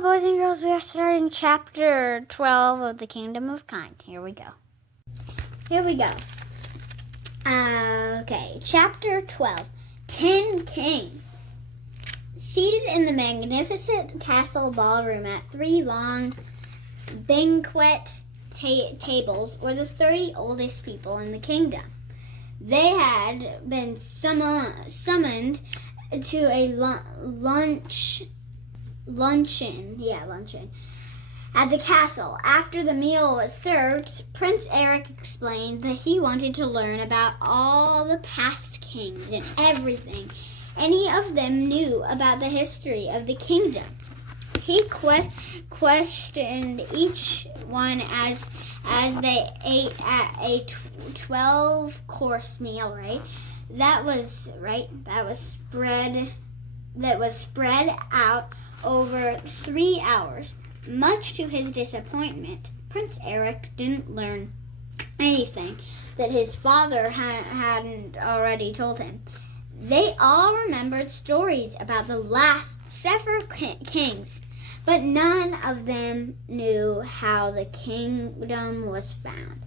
Hello, boys and girls. We are starting chapter 12 of the Kingdom of Kind. Here we go. Okay, chapter 12. 10 Kings. Seated in the magnificent castle ballroom at 3 long banquet tables were the 30 oldest people in the kingdom. They had been summoned to a luncheon at the castle. After the meal was served, Prince Eric explained that he wanted to learn about all the past kings and everything any of them knew about the history of the kingdom. He questioned each one as they ate at a 12-course meal, that was spread out over 3 hours. Much to his disappointment, Prince Eric didn't learn anything that his father hadn't already told him. They all remembered stories about the last several kings, but none of them knew how the kingdom was found.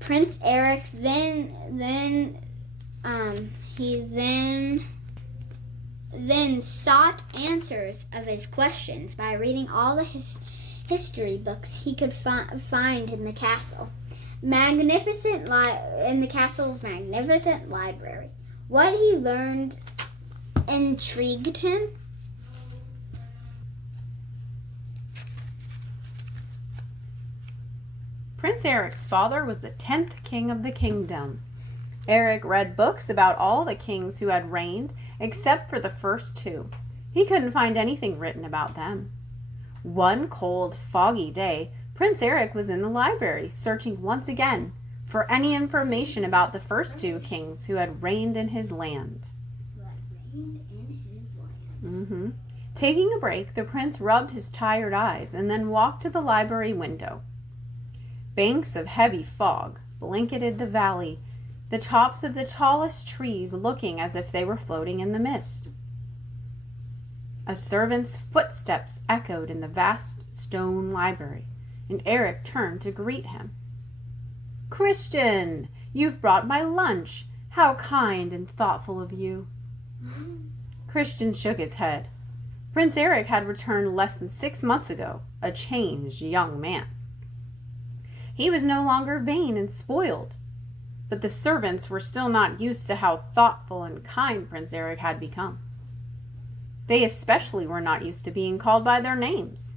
Prince Eric then sought answers of his questions by reading all the history books he could find in the castle. In the castle's magnificent library. What he learned intrigued him. Prince Eric's father was the 10th king of the kingdom. Eric read books about all the kings who had reigned except for the first 2. He couldn't find anything written about them. One cold, foggy day, Prince Eric was in the library, searching once again for any information about the first 2 kings who had reigned in his land. Taking a break, the prince rubbed his tired eyes and then walked to the library window. Banks of heavy fog blanketed the valley, the tops of the tallest trees looking as if they were floating in the mist. A servant's footsteps echoed in the vast stone library, and Eric turned to greet him. "Christian, you've brought my lunch. How kind and thoughtful of you." Christian shook his head. Prince Eric had returned less than 6 months ago, a changed young man. He was no longer vain and spoiled, but the servants were still not used to how thoughtful and kind Prince Eric had become. They especially were not used to being called by their names.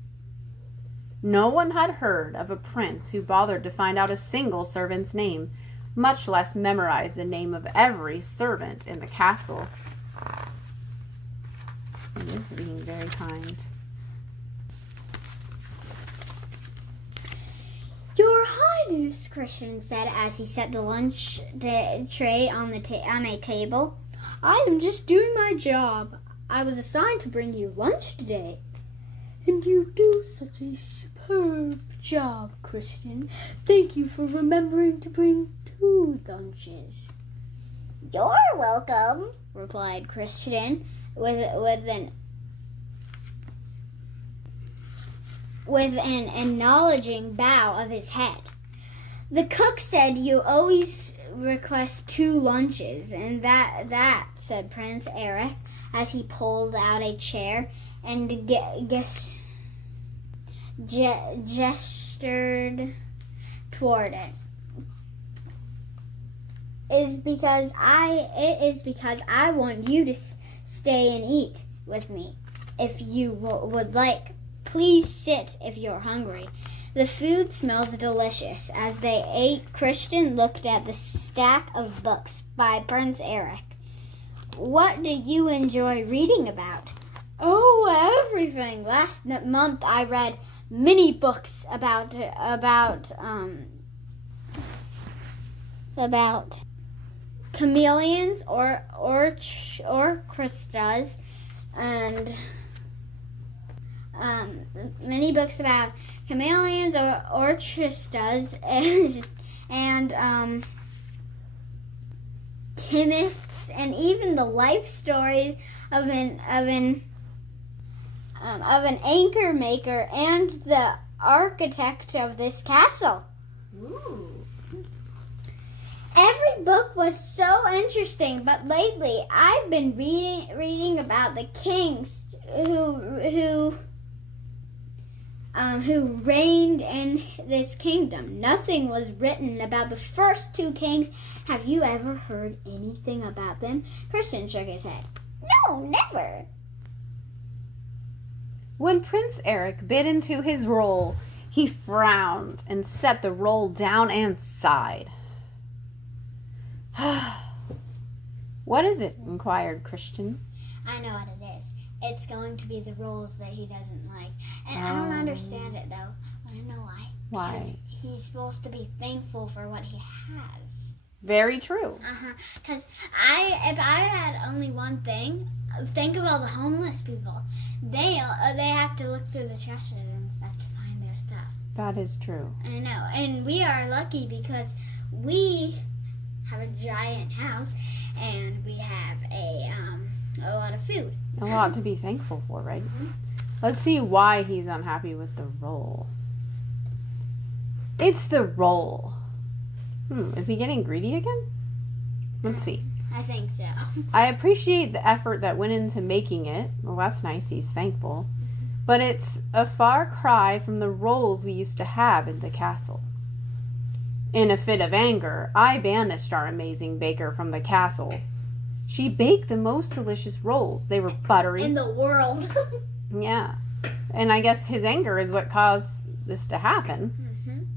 No one had heard of a prince who bothered to find out a single servant's name, much less memorize the name of every servant in the castle. He is being very kind. "Your Highness," Christian said as he set the lunch tray on a table, "I am just doing my job. I was assigned to bring you lunch today." "And you do such a superb job, Christian. Thank you for remembering to bring 2 lunches." "You're welcome," replied Christian with an acknowledging bow of his head. "The cook said you always request 2 lunches, and that," said Prince Eric as he pulled out a chair and gestured toward it. It is because I want you to stay and eat with me, if you would like. Please sit if you're hungry. The food smells delicious." As they ate, Christian looked at the stack of books by Prince Eric. "What do you enjoy reading about?" "Oh, everything. Last month I read many books about chameleons or orchestras, and many books about chameleons or orchestras and chemists, and even the life stories of an of an anchor maker and the architect of this castle. Ooh. Every book was so interesting, but lately I've been reading about the kings who reigned in this kingdom. Nothing was written about the first two kings. Have you ever heard anything about them? Christian shook his head. No, never. When Prince Eric bit into his roll, he frowned and set the roll down and sighed. What is it? Inquired Christian. I know what it is. It's going to be the rolls that he doesn't like. And I don't understand it, though. I don't know why. Why? Because he's supposed to be thankful for what he has. Very true. Because if I had only one thing, think of all the homeless people. They have to look through the trash and stuff to find their stuff. That is true. I know. And we are lucky because we have a giant house and we have a lot of food. A lot to be thankful for, right? Let's see why he's unhappy with the roll. It's the roll. Is he getting greedy again? Let's see. I think so. I appreciate the effort that went into making it. Well, that's nice. He's thankful. But it's a far cry from the rolls we used to have in the castle. In a fit of anger, I banished our amazing baker from the castle. She baked the most delicious rolls. They were buttery. In the world. Yeah. And I guess his anger is what caused this to happen.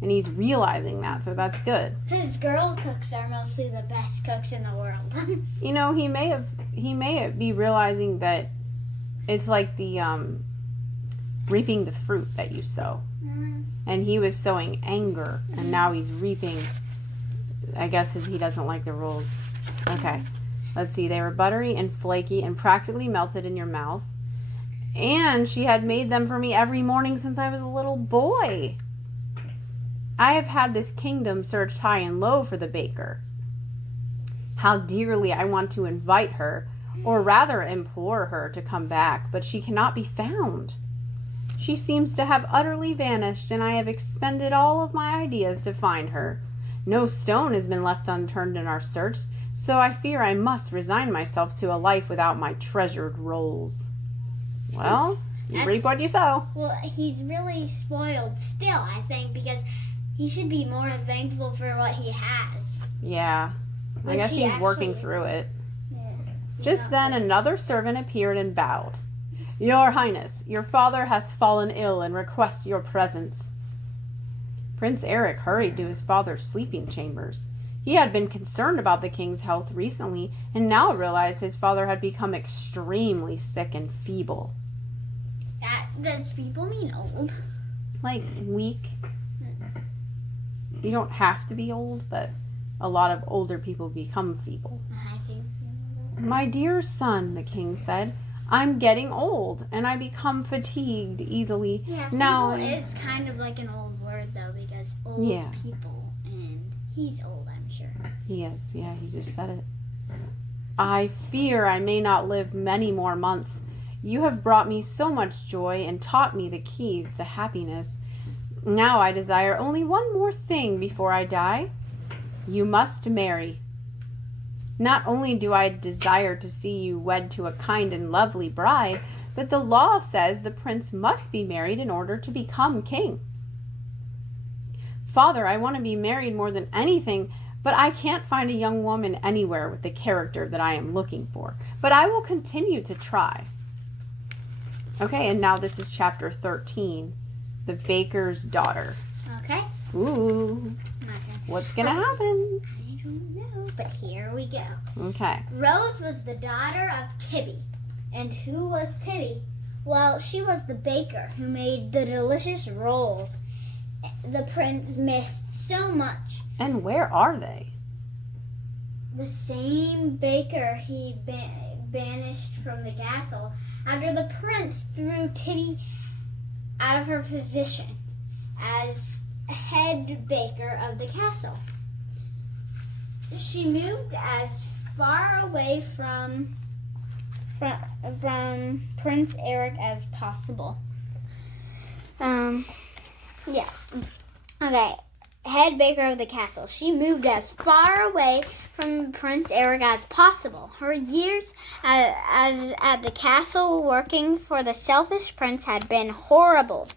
And he's realizing that, so that's good. His girl cooks are mostly the best cooks in the world. You know, he may be realizing that it's like the reaping the fruit that you sow. And he was sowing anger, and now he's reaping, I guess, as he doesn't like the rolls. Okay. Let's see. They were buttery and flaky and practically melted in your mouth. And she had made them for me every morning since I was a little boy. I have had this kingdom searched high and low for the baker. How dearly I want to invite her, or rather implore her to come back, but she cannot be found. She seems to have utterly vanished, and I have expended all of my ideas to find her. No stone has been left unturned in our search, so I fear I must resign myself to a life without my treasured rolls. Well, you reap what you sow. Well, he's really spoiled still, I think, because he should be more thankful for what he has. Yeah. I guess he's working through it. Yeah, Just then another servant appeared and bowed. Your Highness, your father has fallen ill and requests your presence. Prince Eric hurried to his father's sleeping chambers. He had been concerned about the king's health recently and now realized his father had become extremely sick and feeble. Does feeble mean old? Like weak. You don't have to be old, but a lot of older people become feeble. I think. My dear son, the king said, I'm getting old and I become fatigued easily. Yeah, now is kind of like an old word though, because old people, and he's old, I'm sure. He is, yeah, he just said it. I fear I may not live many more months. You have brought me so much joy and taught me the keys to happiness. Now I desire only one more thing before I die. You must marry. Not only do I desire to see you wed to a kind and lovely bride, but the law says the prince must be married in order to become king. Father, I want to be married more than anything, but I can't find a young woman anywhere with the character that I am looking for. But I will continue to try. Okay, and now this is chapter 13, The Baker's Daughter. Okay. Ooh. Okay. What's going to happen? I don't know, but here we go. Okay. Rose was the daughter of Tibby. And who was Tibby? Well, she was the baker who made the delicious rolls the prince missed so much. And where are they? The same baker he banished from the castle after the prince threw Tibby out of her position as head baker of the castle. She moved as far away from from Prince Eric as possible. Yeah. Okay. Head baker of the castle. She moved as far away from Prince Eric as possible. Her years as at the castle working for the selfish prince had been horrible.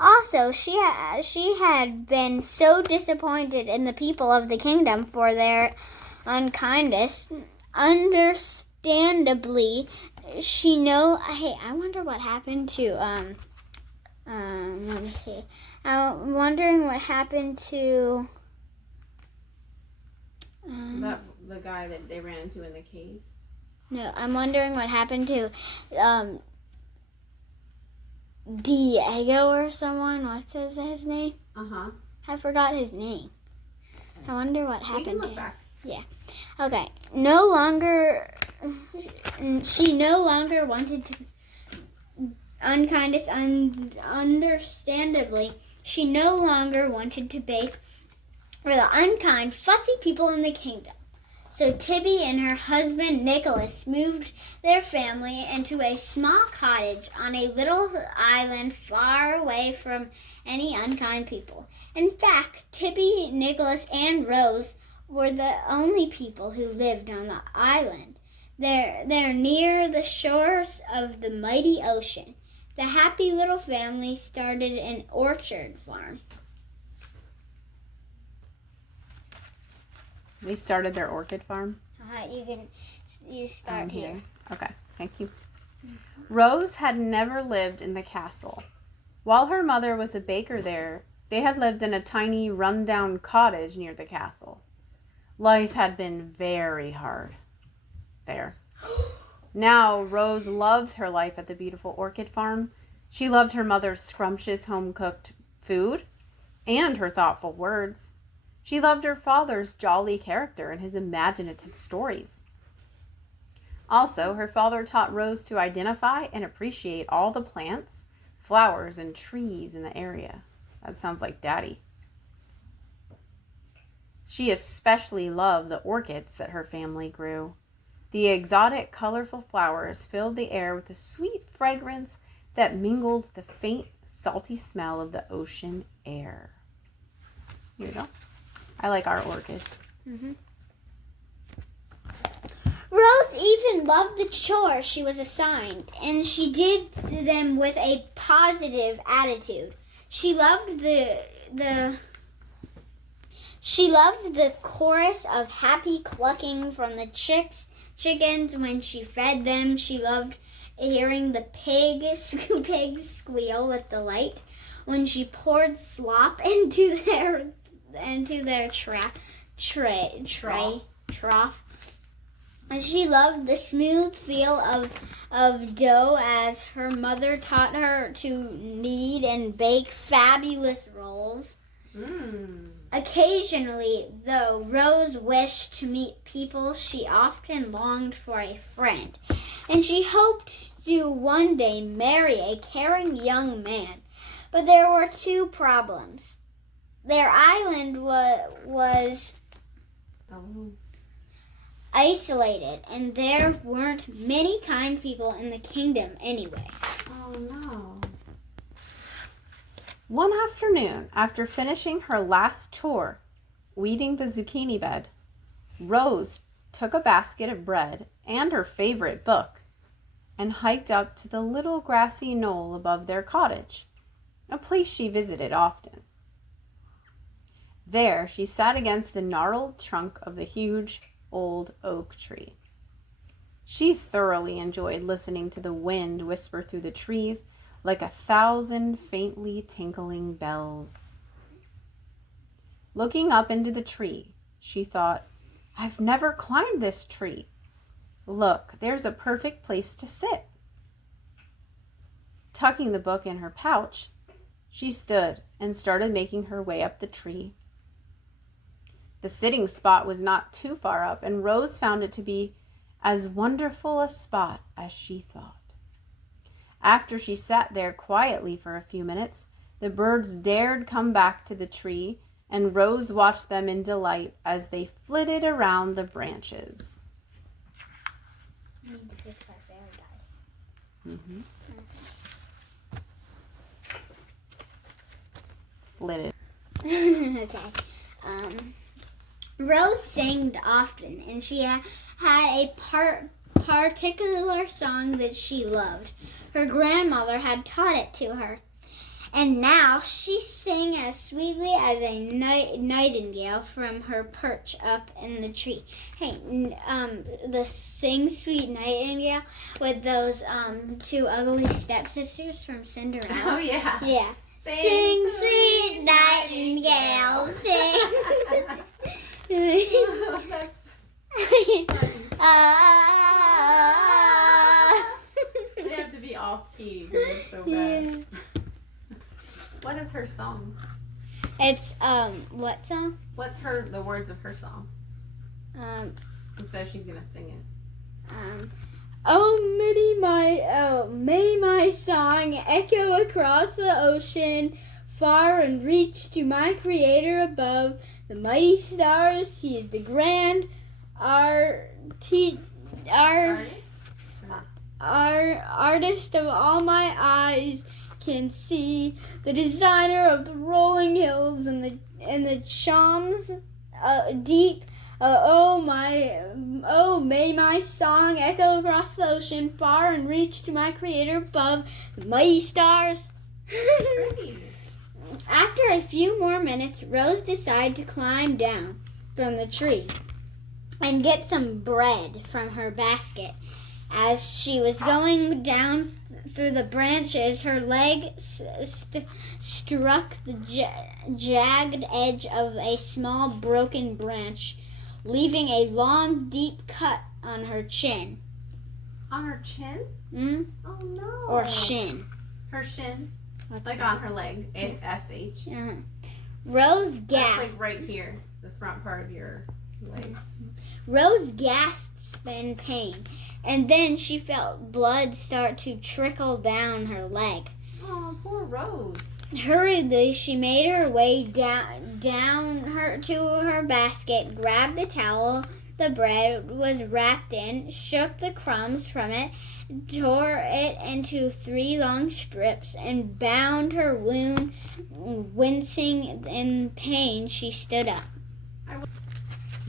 Also, she had been so disappointed in the people of the kingdom for their unkindness. Understandably, I wonder what happened to let me see. I'm wondering what happened to the guy that they ran into in the cave. No, I'm wondering what happened to Diego or someone. What's his name? I forgot his name. I wonder what happened to him. Back. Yeah. Okay. She no longer wanted to unkindness. Understandably, she no longer wanted to bake for the unkind, fussy people in the kingdom. So Tibby and her husband Nicholas moved their family into a small cottage on a little island far away from any unkind people. In fact, Tibby, Nicholas, and Rose were the only people who lived on the island. They're near the shores of the mighty ocean. The happy little family started an orchard farm. They started their orchid farm? You start here. Okay, thank you. Rose had never lived in the castle. While her mother was a baker there, they had lived in a tiny, run-down cottage near the castle. Life had been very hard there. Now, Rose loved her life at the beautiful orchid farm. She loved her mother's scrumptious home-cooked food and her thoughtful words. She loved her father's jolly character and his imaginative stories. Also, her father taught Rose to identify and appreciate all the plants, flowers, and trees in the area. That sounds like Daddy. She especially loved the orchids that her family grew. The exotic, colorful flowers filled the air with a sweet fragrance that mingled with the faint, salty smell of the ocean air. Here you go. I like our orchids. Rose even loved the chores she was assigned, and she did them with a positive attitude. She loved the chorus of happy clucking from the chickens when she fed them. She loved hearing the pigs squeal with delight when she poured slop into their trough. And she loved the smooth feel of dough as her mother taught her to knead and bake fabulous rolls. Occasionally, though Rose wished to meet people, she often longed for a friend, and she hoped to one day marry a caring young man. But there were two problems. Their island was isolated, and there weren't many kind people in the kingdom anyway. Oh, no. One afternoon, after finishing her last chore, weeding the zucchini bed, Rose took a basket of bread and her favorite book and hiked up to the little grassy knoll above their cottage, a place she visited often. There, she sat against the gnarled trunk of the huge old oak tree. She thoroughly enjoyed listening to the wind whisper through the trees like 1,000 faintly tinkling bells. Looking up into the tree, she thought, I've never climbed this tree. Look, there's a perfect place to sit. Tucking the book in her pouch, she stood and started making her way up the tree. The sitting spot was not too far up, and Rose found it to be as wonderful a spot as she thought. After she sat there quietly for a few minutes, the birds dared come back to the tree, and Rose watched them in delight as they flitted around the branches. We need to fix our fairy Mm-hmm. Lit it. Okay. Rose sang often, and she had a particular song that she loved. Her grandmother had taught it to her, and now she sang as sweetly as a nightingale from her perch up in the tree. Hey, the Sing Sweet Nightingale with those two ugly stepsisters from Cinderella. Oh, yeah. Yeah. Sing, sweet nightingale, sing. That's They have to be off key because they're so bad. Yeah. What is her song? It's what song? What's the words of her song? It says she's gonna sing it. May my song echo across the ocean, far and reach to my Creator above. The mighty stars, He is the grand artist of all my eyes can see, the designer of the rolling hills and the charms deep. May my song echo across the ocean, far and reach to my Creator above, the mighty stars. After a few more minutes, Rose decided to climb down from the tree and get some bread from her basket. As she was going down through the branches, her leg struck the jagged edge of a small broken branch, leaving a long, deep cut on her chin. On her chin? Mm-hmm. Oh, no. Or shin. Her shin? What's like that? on her leg. S-H. Uh-huh. Rose gasped. That's like right here, the front part of your leg. Rose gasped in pain, and then she felt blood start to trickle down her leg. Oh, poor Rose. Hurriedly, she made her way down to her basket, grabbed the towel the bread was wrapped in, shook the crumbs from it, tore it into 3 long strips, and bound her wound. Wincing in pain, she stood up. I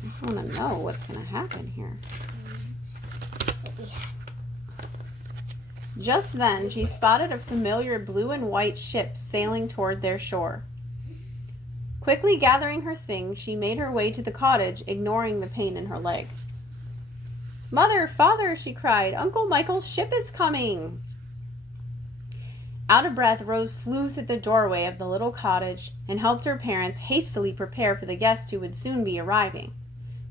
just want to know what's going to happen here. Just then, she spotted a familiar blue and white ship sailing toward their shore. Quickly gathering her things, she made her way to the cottage, ignoring the pain in her leg. "Mother, Father," she cried, "Uncle Michael's ship is coming!" Out of breath, Rose flew through the doorway of the little cottage and helped her parents hastily prepare for the guests who would soon be arriving.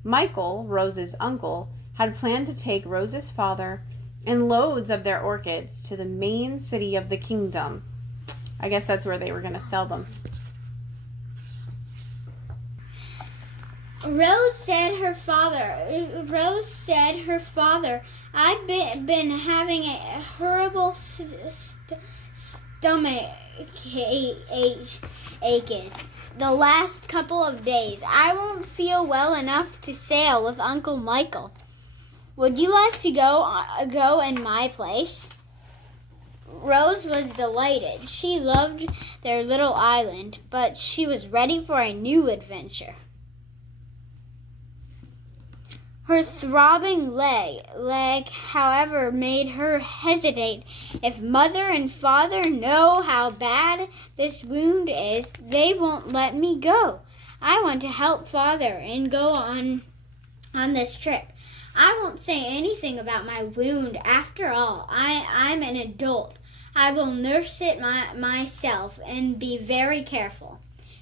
Michael, Rose's uncle, had planned to take Rose's father and loads of their orchids to the main city of the kingdom. I guess that's where they were going to sell them. Rose said her father, "I've been having a horrible stomach aches the last couple of days. I won't feel well enough to sail with Uncle Michael. Would you like to go in my place?" Rose was delighted. She loved their little island, but she was ready for a new adventure. Her throbbing leg, however, made her hesitate. If Mother and Father know how bad this wound is, they won't let me go. I want to help Father and go on this trip. I won't say anything about my wound. After all, I'm an adult. I will nurse it myself and be very careful.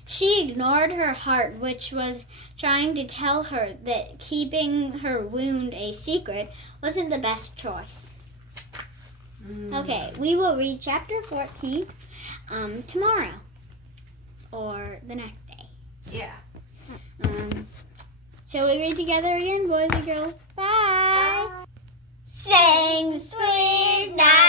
She ignored her heart, which was trying to tell her that keeping her wound a secret wasn't the best choice. Okay, we will read chapter 14 tomorrow or the next day. Yeah. Shall we read together again, boys and girls? Bye. Sing, sweet night.